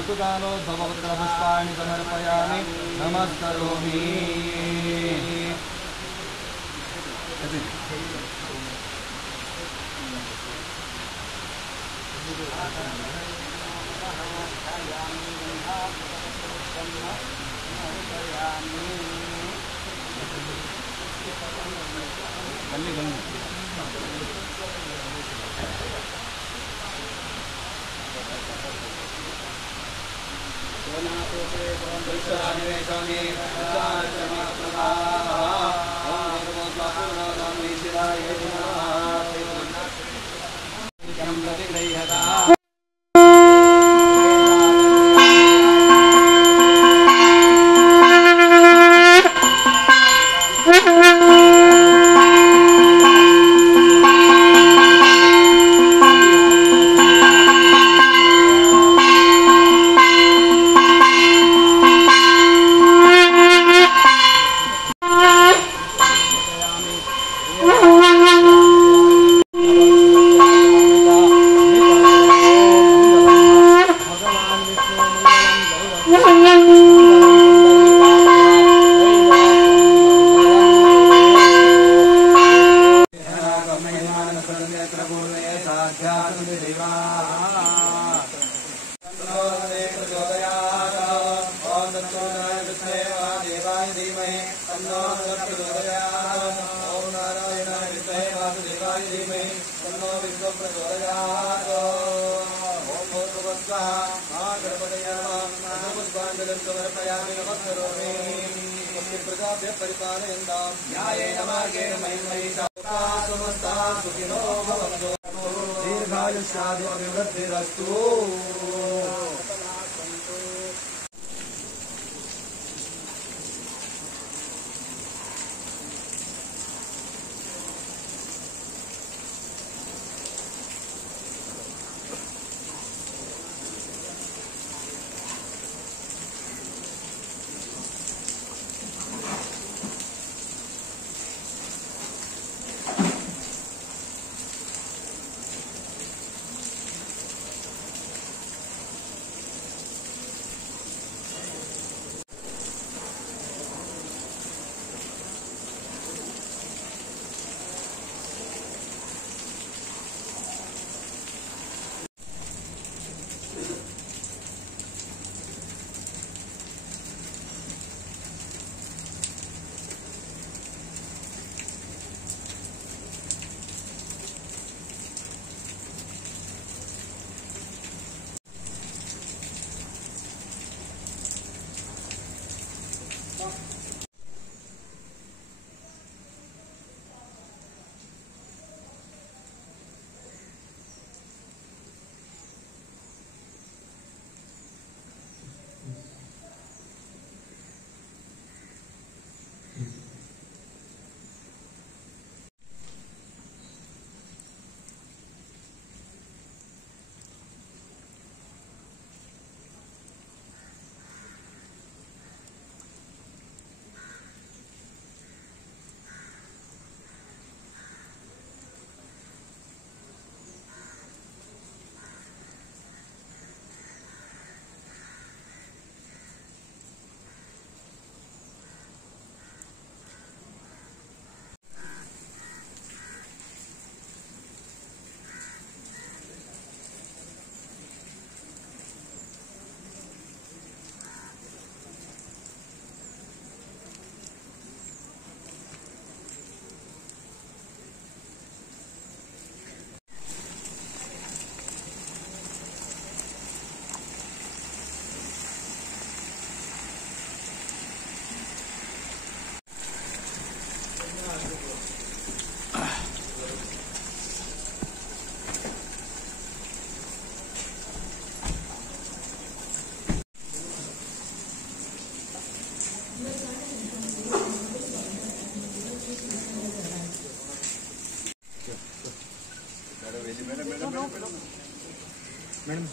ऋतुकालोद्भवपुत्रपुष्पाणि समर्पयामि नमस्करोमि। नमो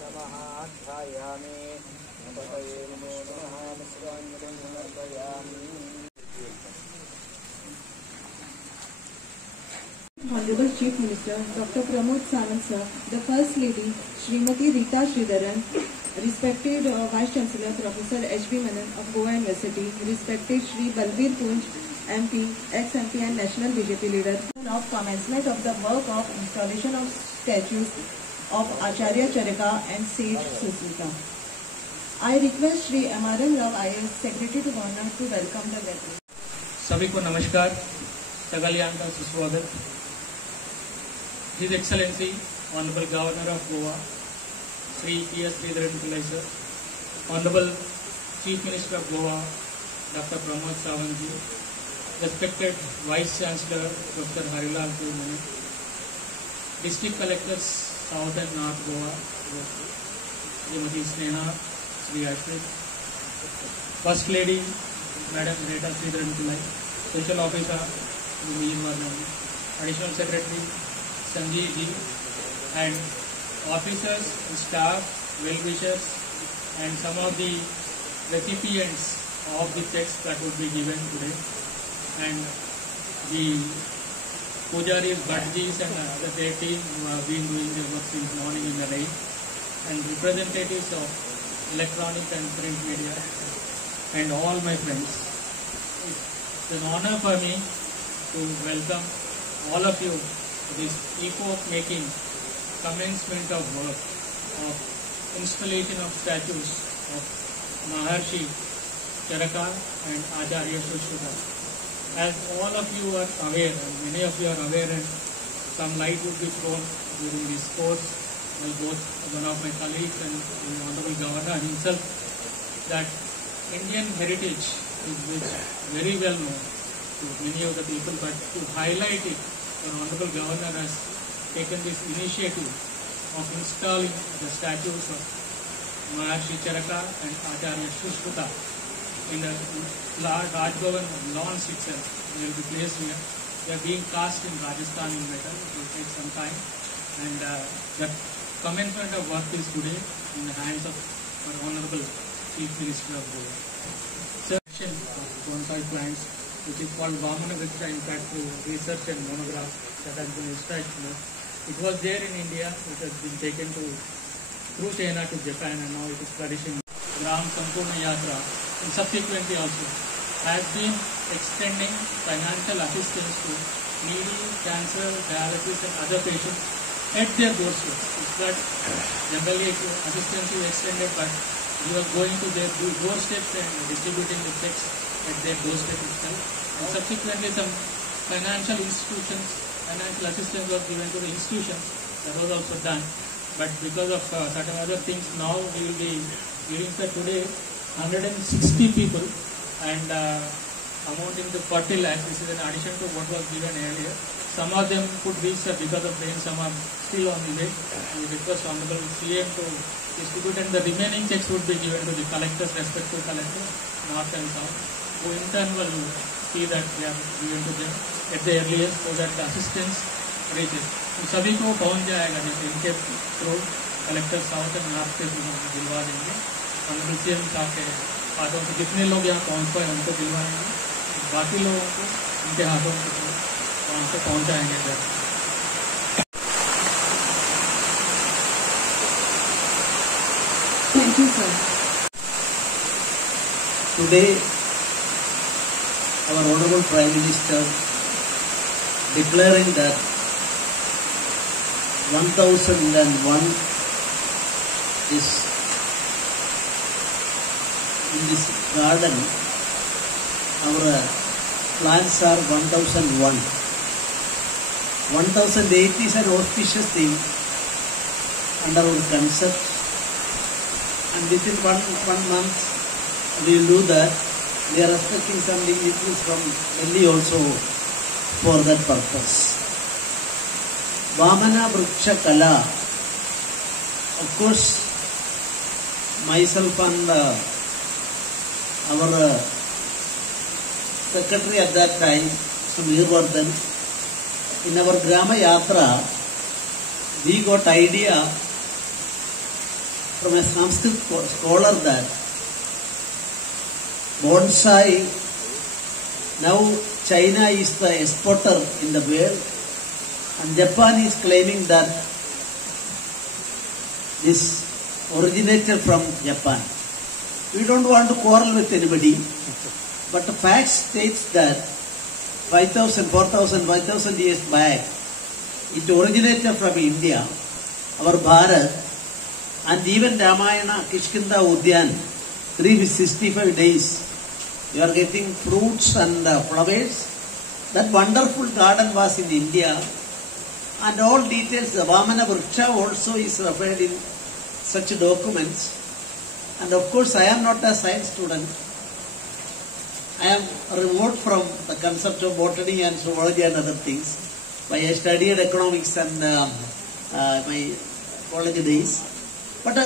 नमः ध्यायामि नमः नमो नमः मिश्राञ्जलिं समर्पयामि. Honorable Chief Minister Dr. Pramod Sawant sir, the First Lady Srimati Rita Sridharan, respected Vice Chancellor Professor H.B. Menon of Goa University, respected Shri Balbir Punj MP, ex-MP and National BJP leader, of commencement of the work of installation of statues of Acharya Charaka and Sage Susmita. I request Shri M.R.N. Rao IAS Secretary to Governor to welcome the guests. सभी को नमस्कार, सगलियान का सुस्वागत. His Excellency Honorable Governor of Goa Sri P.S. Sridharan Pillai sir, Honorable Chief Minister of Goa Dr. Pramod Sawant ji, respected Vice Chancellor Dr. Harilal Menon, District Collectors South and North Goa Srimati Sneha Sri Ashwin, First Lady Madam Rita Sridharan Pillai, Special Officer Mir Varnam, Additional Secretary Sanjeev ji, and officers, staff, well-wishers, and some of the recipients of the checks that would be given today, and the pujaris, bhajis, and the day team who have been doing their work since morning in the rain, and representatives of electronic and print media, and all my friends. It's an honor for me to welcome all of you to this epoch-making commencement of work of installation of statues of Maharshi Charaka and Acharya Susmita. As all of you are aware, and many of you are aware, and some light would be thrown during this course by both one of my colleagues and the Honorable Governor himself, that Indian heritage is very well known to many of the people, but to highlight it, the Honorable Governor has taken this initiative of installing the statues of Maharshi Charaka and Acharya Susmita in the Raj Bhavan lawns itself. They will be placed here. They are being cast in Rajasthan in metal. It will take some time, and the commencement of work is today in the hands of our Honorable Chief Minister of Goa. Section of bonsai plants, which is called Vamana Vriksha, in fact, through research and monograph that has been established. It was there in India. It has been taken through China to Japan, and now it is tradition. Gram Sampurna Yatra, and subsequently also has been extending financial assistance to needy, cancer, dialysis, and other patients at their doorsteps. It's that generally assistance is extended, but we are going to their doorsteps and distributing the checks at their doorstep itself. And subsequently, some financial assistance was given to the institutions. That was also done. But because of certain other things, now we will be giving today 160 people, and amounting to 40 lakhs. This is in addition to what was given earlier. Some of them could reach because of rain, some are still on the way. We request Honorable CM to distribute, and the remaining checks would be given to the collectors, respective collectors, north and south, who in turn will see that they are given to them at the earliest so that the assistance reaches. तो सभी को पहुंच जाएगा, जैसे इनके through collector south and north से दिलवा देंगे. ऑनरेबल सीएम साहब के हाथों से जितने लोग यहाँ पहुंच पाए उनको दिलवाएंगे, बाकी लोगों को उनके हाथों से वहाँ से पहुँचाएंगे. Thank you, sir. Today, our Honorable Prime Minister declaring that 1001 is in this garden. Our plants are 1001. 1008 is an auspicious thing under our concept, and within one month we will do that. We are expecting some dignitaries from Delhi also for that purpose. Vamana Vriksha Kala. Of course, myself and our secretary at that time, Samir Vardhan, in our Grama Yatra, we got idea from a Sanskrit scholar that bonsai, now China is the exporter in the world, and Japan is claiming that this originated from Japan. We don't want to quarrel with anybody, but the fact states that 5,000, 4,000, 5,000 years back, it originated from India, our Bharat, and even Ramayana, Kishkinda Udyan, 365 days, you are getting fruits and flowers. That wonderful garden was in India, and all details, the Vamana Vriksha also is referred in such documents. And of course, I am not a science student. I am remote from the concept of botany and zoology and other things. I studied economics and my college days. But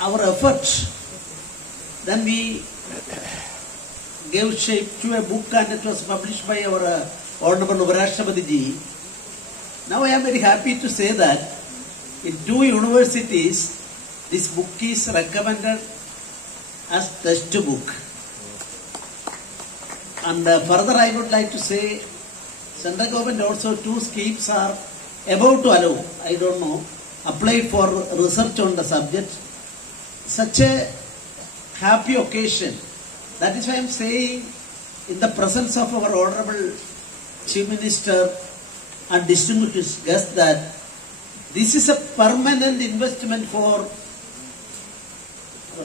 our effort, then we gave shape to a book, and it was published by our Honorable Uparashtrapati ji. Now I am very happy to say that in 2 universities, this book is recommended as textbook. And further I would like to say, central government also 2 schemes are about to allow, I don't know, apply for research on the subject. Such a happy occasion. That is why I am saying, in the presence of our Honorable Chief Minister and distinguished guests, that this is a permanent investment for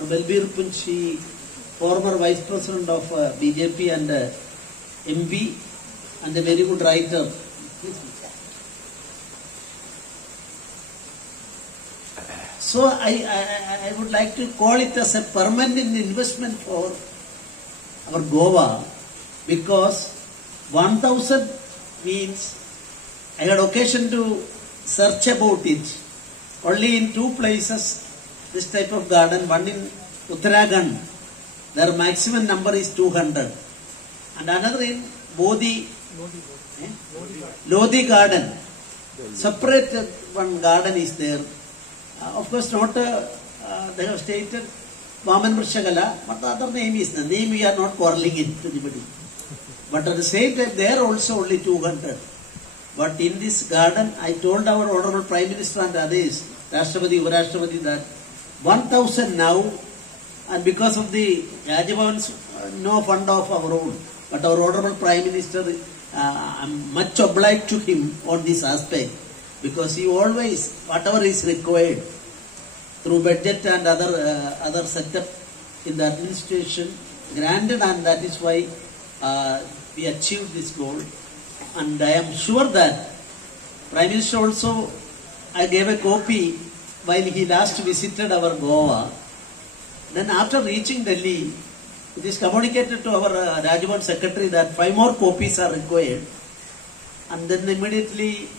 Balbir Punchi, former Vice President of BJP and MP, and a very good writer. So I would like to call it as a permanent investment for our Goa, because 1,000 means, I had occasion to search about it. Only in 2 places this type of garden, one in Uttarakhand, their maximum number is 200. And another in Lodi garden. Separate one garden is there. Of course, not they have stated Vaman Vriksha Kala, but the other name is the name. We are not quarreling it to anybody. But at the same time, there also only 200. But in this garden, I told our Honorable Prime Minister and others, Rashtrapati, Uparashtrapati, that 1,000 now, and because of the Rajabhavan's no fund of our own, but our Honorable Prime Minister, I am much obliged to him on this aspect, because he always, whatever is required through budget and other setup in the administration, granted, and that is why we achieved this goal. And I am sure that Prime Minister also, I gave a copy while he last visited our Goa. Then after reaching Delhi, it is communicated to our Rajbhavan secretary that 5 more copies are required. And then immediately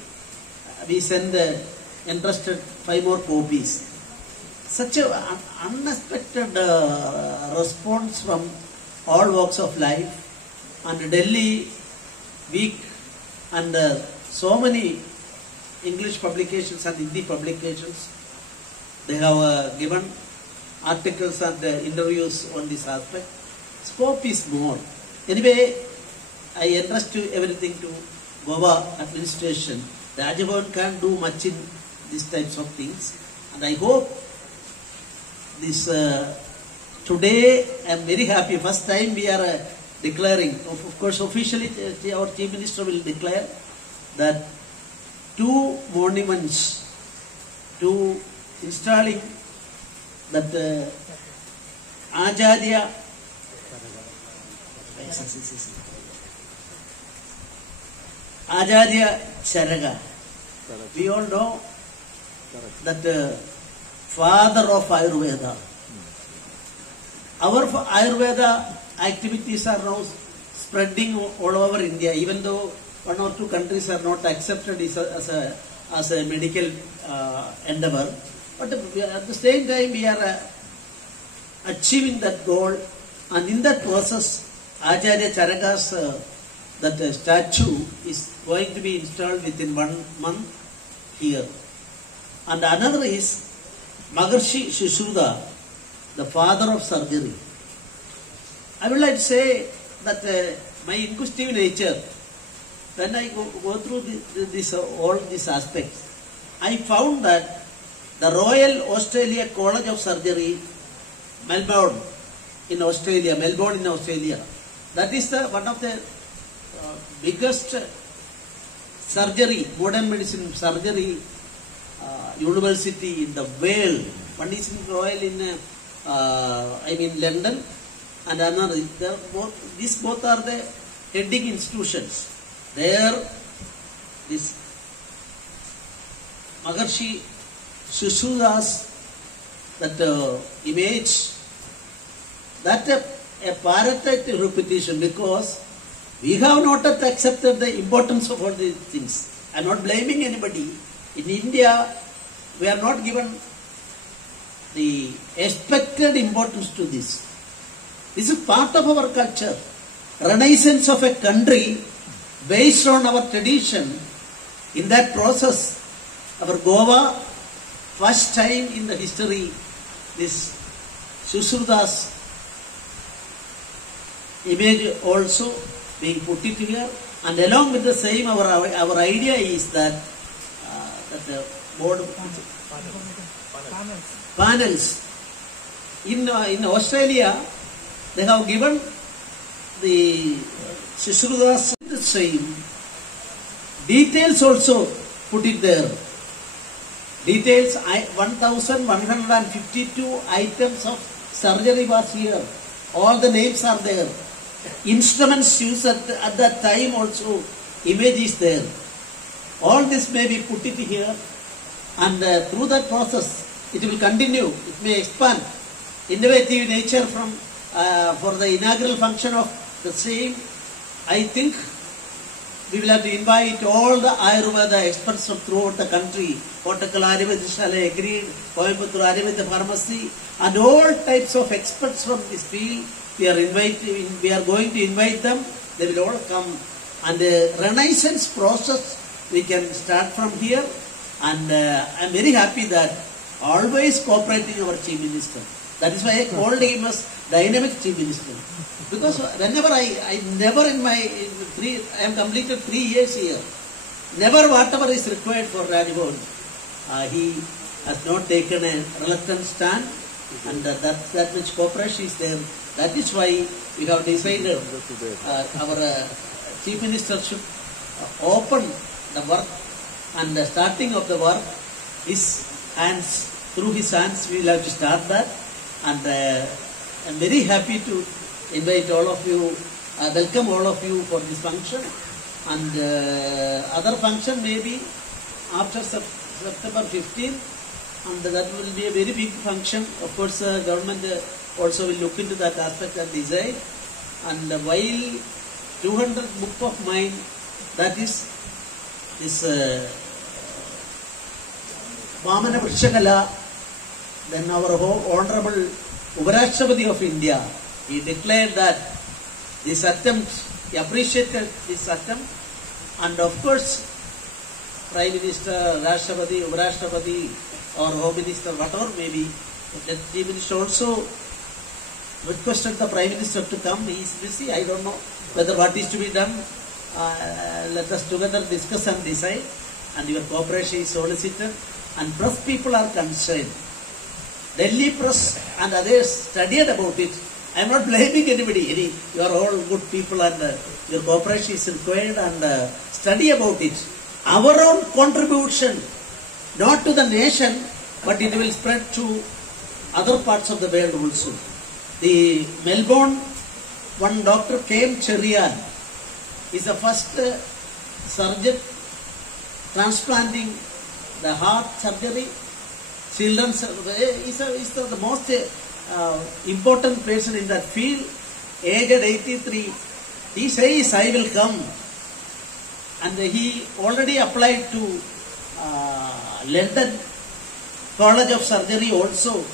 we send the entrusted 5 more copies. Such an unexpected response from all walks of life. And Delhi week, and so many English publications and Hindi publications, they have given articles and interviews on this aspect. Scope is more. Anyway, I entrust everything to Goa administration. The Rajbhavan can't do much in these types of things. And I hope this today I am very happy. First time we are declaring, of course officially our Chief Minister will declare that 2 monuments to installing that Acharya Charaka. We all know that father of Ayurveda. Our Ayurveda activities are now spreading all over India, even though 1 or 2 countries are not accepted as a medical endeavor. But at the same time, we are achieving that goal, and in that process, Acharya Charaka's that statue is going to be installed within 1 month here. And another is Maharshi Shishruda, the father of surgery. I would like to say that my inquisitive nature, when I go through all these aspects, I found that the Royal Australia College of Surgery, Melbourne in Australia, that is one of the biggest surgery, modern medicine surgery university in the world. One is in Royal in London, and another. These both are the heading institutions. There, this Maharshi Shishruda's that image, that a parrot repetition, because we have not yet accepted the importance of all these things. I am not blaming anybody. In India, we are not given the expected importance to this. This is part of our culture. Renaissance of a country based on our tradition. In that process, our Goa, first time in the history, this Shishruda's image also being put it here, and along with the same, our idea is that the board panels in Australia, they have given the Shishruda's the same details also put it there. Details 1152 items of surgery was here. All the names are there. Instruments used at that time also, image is there. All this may be put it here, and through that process it will continue, it may expand. Innovative nature from for the inaugural function of the same, I think we will have to invite all the Ayurveda experts from throughout the country. Kottakkal Ayurvedashala agreed, Coimbatore Ayurveda Pharmacy, and all types of experts from this field. We are going to invite them. They will all come, and the Renaissance process we can start from here. And I am very happy that always cooperating our Chief Minister. That is why I called him as dynamic Chief Minister. Because whenever I never I am completed 3 years here. Never whatever is required for Rajbhavan, he has not taken a reluctant stand, and that much cooperation is there. That is why we have decided our Chief Minister should open the work, and the starting of the work, through his hands we will have to start that. And I am very happy to invite all of you, welcome all of you for this function, and other function may be after September 15th, and that will be a very big function. Of course, government also will look into that aspect and decide. And while 200 book of mine, that is this Vamana Vrishakala, then our Honorable Uparashtrapati of India, he declared that this attempt, he appreciated this attempt, and of course Prime Minister, Rashtrapati, Uparashtrapati, or Home Minister, whatever may be, the Chief Minister also requested the Prime Minister to come. He is busy. I don't know whether what is to be done. Let us together discuss and decide, and your cooperation is solicited, and press people are concerned. Delhi press and others studied about it. I am not blaming anybody. You are all good people, and your cooperation is required, and study about it. our own contribution, not to the nation, but it will spread to other parts of the world also. The Melbourne, one Dr. K.M. Cherian is the first surgeon transplanting the heart surgery. Children's is the most important person in that field. Aged 83, he says, I will come. And he already applied to London College of Surgery also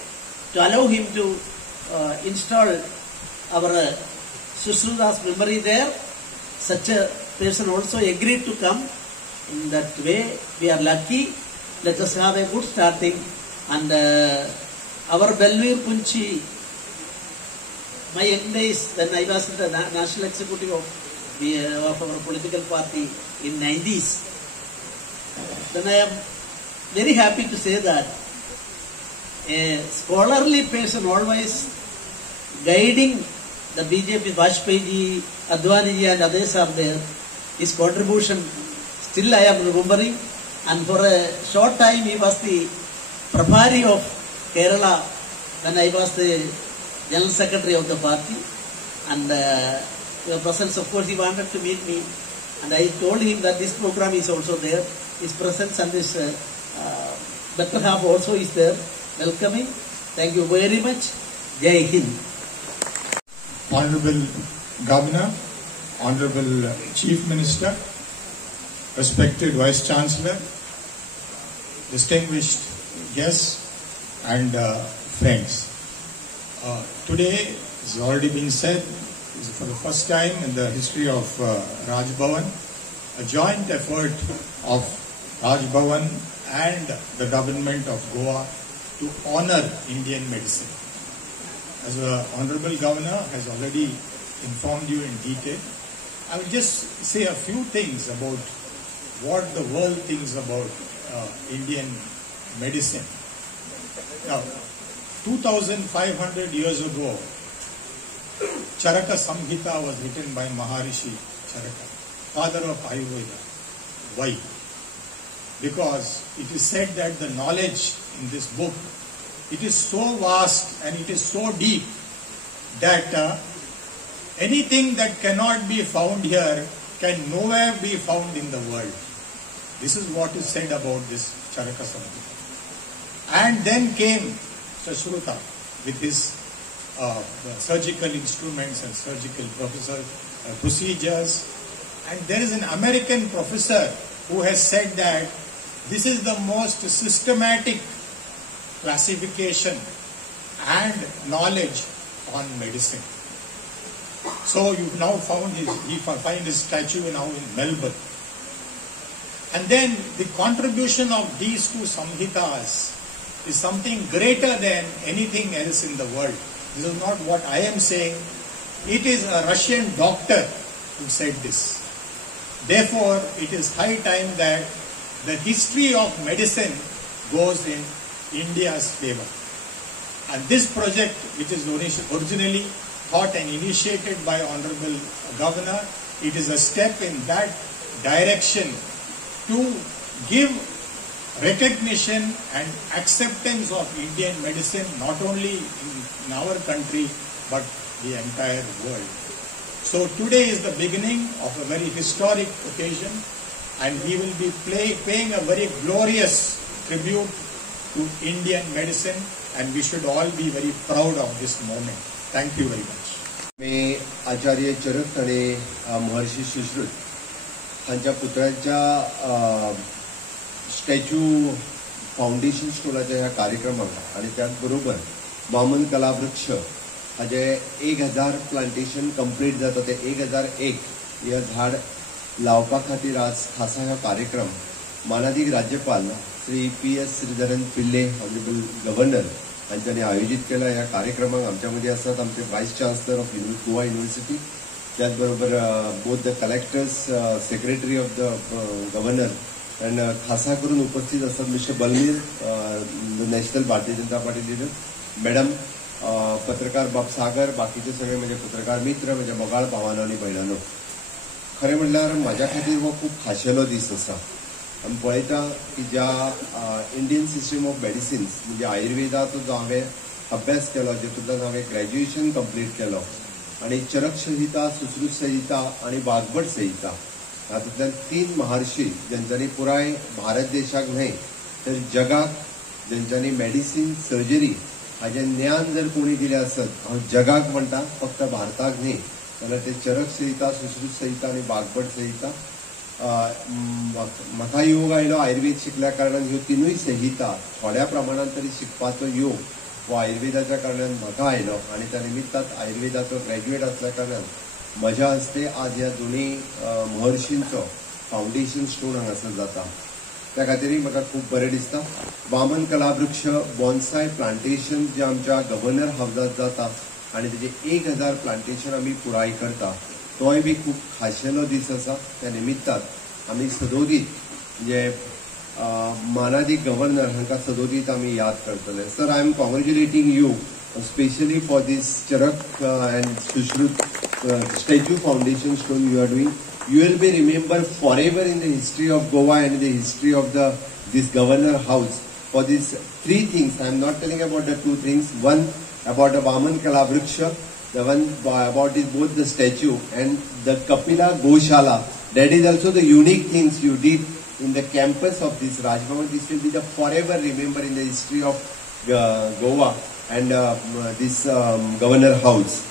to allow him to install our Sushruda's memory there. Such a person also agreed to come. In that way, we are lucky. Let us have a good starting. And our Belvir Punchi, my young days, when I was the national executive of our political party in 90s, then I am very happy to say that a scholarly person always guiding the BJP, Vajpayee, Advani and others are there. His contribution still I am remembering, and for a short time he was the Prabhari of Kerala when I was the General Secretary of the party, and your presence, of course, he wanted to meet me, and I told him that this program is also there. His presence and his better half also is there. Welcoming. Thank you very much. Jai Hind. Honorable Governor, Honorable Chief Minister, respected Vice Chancellor, distinguished guests and friends. Today, as already been said, is for the first time in the history of Raj Bhavan, a joint effort of Raj Bhavan and the government of Goa to honor Indian medicine. As the Honorable Governor has already informed you in detail, I will just say a few things about what the world thinks about Indian medicine. Now, 2,500 years ago, Charaka Samhita was written by Maharishi Charaka, father of Ayurveda. Why? Because it is said that the knowledge in this book, it is so vast and it is so deep that anything that cannot be found here can nowhere be found in the world. This is what is said about this Charaka Samhita. And then came Sushruta with his surgical instruments and surgical procedures. And there is an American professor who has said that this is the most systematic classification and knowledge on medicine. So you now find his statue now in Melbourne. And then the contribution of these two Samhitas is something greater than anything else in the world. This is not what I am saying. It is a Russian doctor who said this. Therefore, it is high time that the history of medicine goes in India's favor. And this project, which is originally thought and initiated by Honorable Governor, it is a step in that direction to give recognition and acceptance of Indian medicine not only in our country but the entire world. So today is the beginning of a very historic occasion, and we will be paying a very glorious tribute to Indian medicine, and we should all be very proud of this moment. Thank you very much. मी आचार्य चरक आणि महर्षी सुश्रुत हांच्या पुत्रांच्या statue foundation स्टोराच्या ह्या कार्यक्रमाक आणि त्याचबरोबर वामन कलावृक्ष हाजे 1000 plantation complete जाता ते 1001 हे झाड लावपा खातीर आज खासा हा कार्यक्रम मानाधिक राज्यपाल Shri PS Sreedharan Pillai honourable governor हांच्यानी आयोजित केला. ह्या कार्यक्रमाक आमच्यामध्ये असतात आमचे vice chancellor of Goa university, त्याचबरोबर both the collectors, secretary of the governor, आणि खासा करून उपस्थित असतात mister बलमीर, national Bharatiya Janata party leader, madam, पत्रकार बाब सागर, बाकीचे सगळे म्हणजे पत्रकार मित्र, म्हणजे मोगाळ भावांनो आणि भयणांनो. खरें म्हणल्यार म्हाज्या खातीर हो खूब खाशेलो दीस आसा. आमी पळयता की ज्या इंडियन सिस्टम ऑफ मेडिसिन्स म्हणजे आयुर्वेदाचो जो हांवें अभ्यास केलो, जेतूंतल्यान हांवें ग्रॅज्युएशन कंप्लीट केलो आणि चरक संहिता, सुश्रुत संहिता आणि वाग्भट संहिता हातूंतल्यान 3 महर्षी ज्यांच्यांनी पुराय भारत देशाक न्हय तर जगाक ज्यांच्यांनी मेडिसीन, सर्जरी हाजें ज्ञान जर कोणी दिलें आसत, हांव जगाक म्हणटा, फक्त भारताक न्हय, जाल्यार ते चरक संहिता, सुश्रुत संहिता आणि वाग्भट संहिता. म्हाका योग आयलो आयुर्वेद शिकल्या कारणान ह्यो 3 संहिता थोड्या प्रमाणात तरी शिकपाचो योग हो आयुर्वेदाच्या कारणान म्हाका आयलो आणि त्या निमित्तान आयुर्वेदाचो ग्रॅज्युएट असल्या कारणान म्हज्या हस्ते आज ह्या दोन्ही महर्षींचो फाउंडेशन स्टोन हांगासर जाता. त्या खातीर म्हाका खूब बरें दिसता. वामन कलावृक्ष बॉन्साय प्लांटेशन जे आमच्या गव्हर्नर हावजात जाता आणि तेजे 1000 प्लांटेशन आमी पुराय करता, तोय बी खूब खाशेलो दीस आसा. त्या निमित्तान आमी सदोदीत म्हणजे मानादी गव्हर्नर हांकां सदोदीत आमी याद करतले. Sir, I am congratulating you specially for this Charaka and Sushruta statue foundation stone you are doing. You will be remembered forever in the history of Goa and the history of this Governor House for these 3 things. I am not telling about the 2 things. One about the Vaman Kalavriksha, the one about both the statue and the Kapila Goshala. That is also the unique things you did in the campus of this Raj Bhavan. This will be the forever remembered in the history of Goa and this Governor House.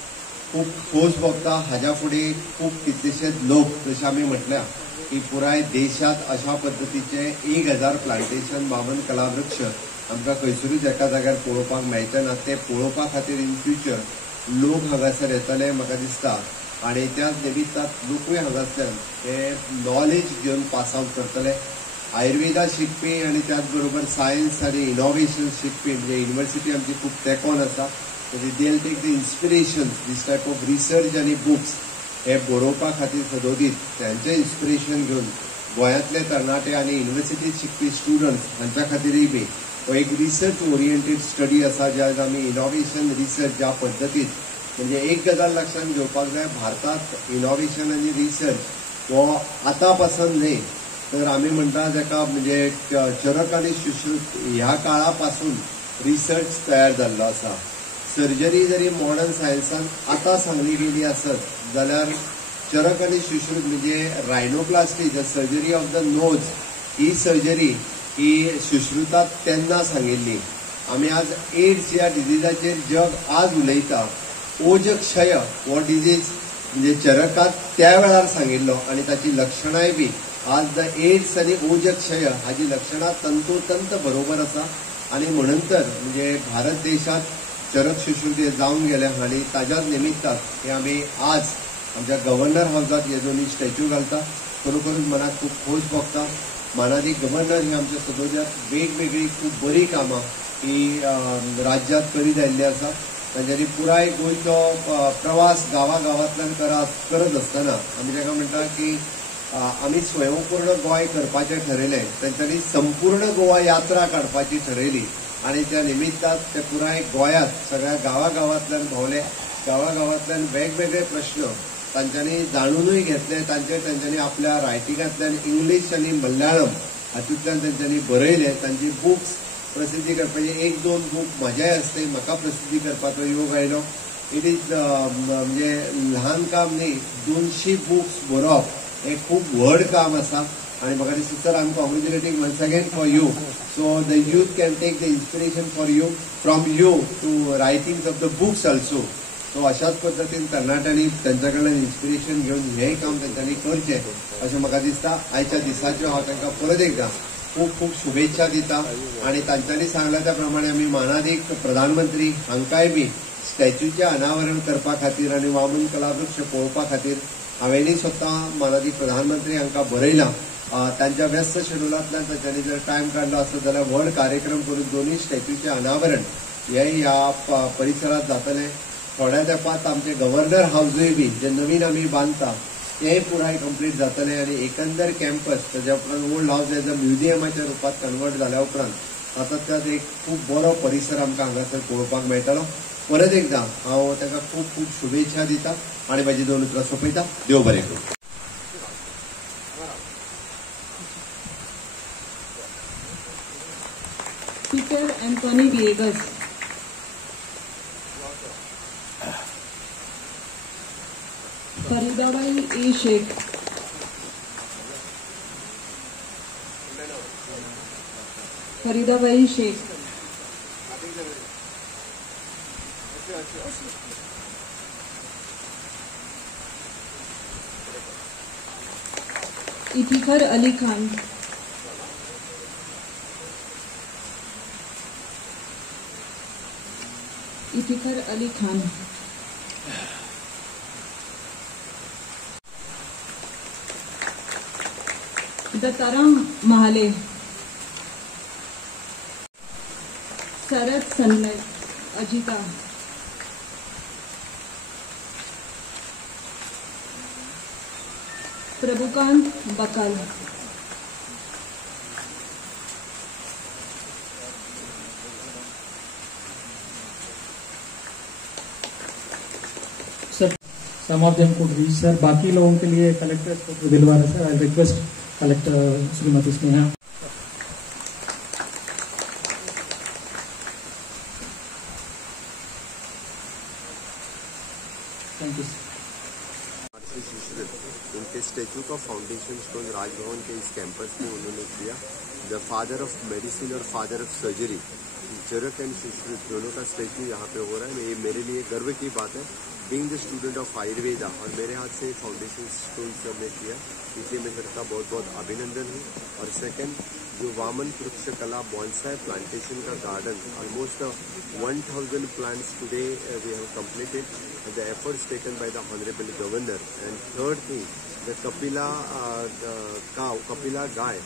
खूप ठोस बघता हाज्या फुडें खूब कितलेशेच लोक जशें आमी म्हटल्या की पुराय देशात अशा पद्दतीचे 1000 प्लांटेशन वामन कलावृक्ष आमकां खंयसरूच एका जाग्यार पळोवपाक मेळटना. ते पळोवपा खातीर इन फ्युचर लोक हांगासर येतले म्हाका दिसता आणि त्याच निमित्तान लोकूय हांगासल्यान हे नॉलेज घेवन पास आउट करतले. आयुर्वेदा शिकपी आणि त्याच बरोबर सायन्स आणि इनोव्हेशन शिकपी म्हणजे युनिव्हर्सिटी आमची खूब तेंकोन आसा. they'll take the inspiration, this type of research आणि बुक्स हे बरोवपा खातीर सदोदीत त्यांचे इन्स्पिरेशन घेवन गोंयांतले तरणाटे आणि युनिव्हर्सिटीत शिकपी स्टुडंट्स हांच्या खातीरय बी हो एक रिसर्च ओरिएंटेड स्टडी आसा, ज्यात आमी इनोव्हेशन रिसर्च ज्या पद्दतीत म्हणजे एक गजाल लक्षात घेवपाक जाय, भारतात इनोव्हेशन आणि रिसर्च हो आतां पासून न्हय तर आमी म्हणटा जाका म्हणजे चरक आणि सुश्रुत ह्या काळा पासून रिसर्च तयार जाल्लो आसा. सर्जरी जरी मॉडर्न सायन्सान आता सांगली गेली आसत जाल्यार चरक आणि सुश्रुत म्हणजे rhinoplasty the surgery of the nose ही सर्जरी ही सुश्रुतात तेन्ना सांगिल्ली. आमी आज एड्स ह्या डिजीजाचेर जग आज उलयता. ओजक्षय हो डिजीज म्हणजे चरकात त्या वेळार सांगिल्लो आणि ताची लक्षणांय बी आज द एड्स आणि ओजक्षय हाची लक्षणां तंतोतंत बरोबर आसा आणि म्हणून तर म्हणजे भारत देशात चरक सुश्रुत जावन गेले आणि ताज्याच निमित्तान हे आमी आज आमच्या गव्हर्नर हावजात हे दोन्ही स्टॅच्यू घालता. खरोखरूच मनाक खूब खोस भोगता. मानादी गव्हर्नर ही आमच्या सदोद्यात वेगवेगळी खूब बरी कामां ही राज्यांत करीत आयिल्ली आसा. तांच्यांनी पुराय गोंयचो प्रवास गांवांतल्यान करत आसतना आमी ताका म्हणटा की आमी स्वयंपूर्ण गोंय करपाचें ठरयलें. तांच्यांनी संपूर्ण गोवा यात्रा काडपाची ठरयली आणि त्या निमित्तान ते पुराय गोंयांत सगळ्या गांवांतल्यान भोंवले. गांवांतल्यान वेगवेगळे प्रश्न तांच्यांनी जाणूनय घेतले. तांच्यांनी आपल्या रायटिंगांतल्यान इंग्लीश आणि मल्याळम हातूंतल्यान तांच्यांनी बरयले. तांची बुक्स प्रसिद्धी करपाचे 1-2 बूक म्हाज्याय हस्ते म्हाका प्रसिद्धी करपाचो योग आयलो. इट इज म्हणजे ल्हान काम न्ही, 200 बुक्स बरोवप हे खूब व्हड काम आसा आणि म्हाका दिसता sir I am congratulating once again for you. So the youth can take the inspiration for you from you to writing of the books also. So अशाच पद्दतीन तरणाट्यांनी त्यांच्या कडल्यान इन्स्पिरेशन घेवन हें काम तांच्यांनी करचें अशें म्हाका दिसता. आयच्या दिसाच्यो हांव तांकां परत एकदां खूब खूब शुभेच्छा दिता आणि तांच्यांनी सांगल्या त्या प्रमाणे आमी मानादीक प्रधानमंत्री हांकांय बी स्टॅच्यूचें अनावरण करपा खातीर आनी वामन कलावृक्ष पळोवपा खातीर हांवेंनी स्वता मानादीक प्रधानमंत्री हांकां बरयलां. तांच्या व्यस्त शेड्युलांतल्यान तांच्यांनी जर टायम काडलो आसत जाल्यार व्हड कार्यक्रम करून दोन्ही स्टॅच्यूचें अनावरण हे ह्या परिसरात जातलें. थोड्या तेंपात आमचें गव्हर्नर हावजूय बी जे नवीन आमी बांदता तेंय पुराय कंप्लीट जातलें आणि एकंदर कॅम्पस ताच्या उपरांत ओल्ड हावज एज अ म्युझियमाच्या रुपात कन्वर्ट जाल्या उपरांत आता त्यात एक खूब बरो परिसर आमकां हांगासर पळोवपाक मेळटलो. परत एकदां हांव ताका खूब खूब शुभेच्छा दिता आणि म्हाजी 2 उतरां सोंपयता. देव बरें करूं. Anthony Viegas, Faridabai A. Sheikh, Faridabai Sheikh, Iftikhar Ali Khan, Iftikhar Ali Khan, Dataram Mahale, Sarat Sanlay Ajita, Prabhukant Bakal, sir some of them could reach sir, बाकी लोगों के लिए कलेक्टर को दिलवा रहे सर. I request collector Shrimati Sneha. Thank you. उनके statue का फाउंडेशन स्टोन राजभवन के इस कैंपस में उन्होंने किया. द फादर ऑफ मेडिसिन और father of surgery Charak and Sushruta दोनों का स्टेचू यहाँ पे हो रहा है. ये मेरे लिए गर्व की बात है, being the student of Ayurveda, और मेरे हाथ से फाउंडेशन स्टोन सबने किया. इसे मैं सर का बहुत बहुत अभिनंदन है. और सेकंड, जो वामन वृक्ष कला बॉन्साई प्लांटेशन का garden, almost 1000 plants today we have completed the efforts taken by the honorable governor. And third thing, the Kapila गाय,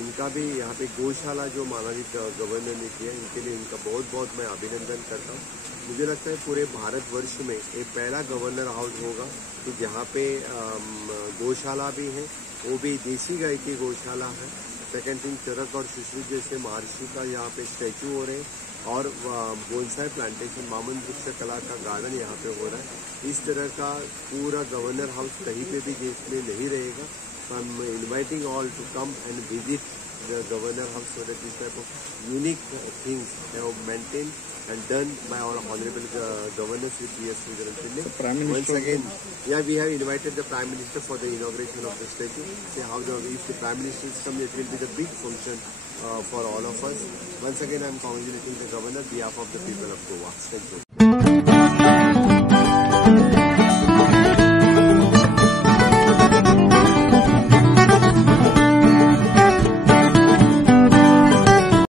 इनका भी यहाँ पे गौशाला जो माननीय गवर्नर ने किया, इनके लिए इनका बहुत बहुत मैं अभिनंदन करता हूँ. मुझे लगता है पूरे भारतवर्ष में ये पहला गवर्नर हाउस होगा कि जहाँ पे गौशाला भी है, वो भी देसी गाय की गौशाला है. सेकेंड थिंग, चरक और सुश्रुत जैसे महर्षि का यहाँ पे स्टैचू हो रहे हैं, और बोनसाई प्लांटेशन वामन वृक्ष कला का गार्डन यहाँ पे हो रहा है. इस तरह का पूरा गवर्नर हाउस कहीं पे भी देश में नहीं रहेगा. I am inviting all to come and visit the governor house so that this type of unique things have maintained and done by our honorable governor Sri P.S. Sridharan Pillai. Once again, we have invited the Prime Minister for the inauguration of the statue. Say how if the Prime Minister comes, it will be the big function for all of us. Once again, I am congratulating the governor on behalf of the people of Goa. Thank you.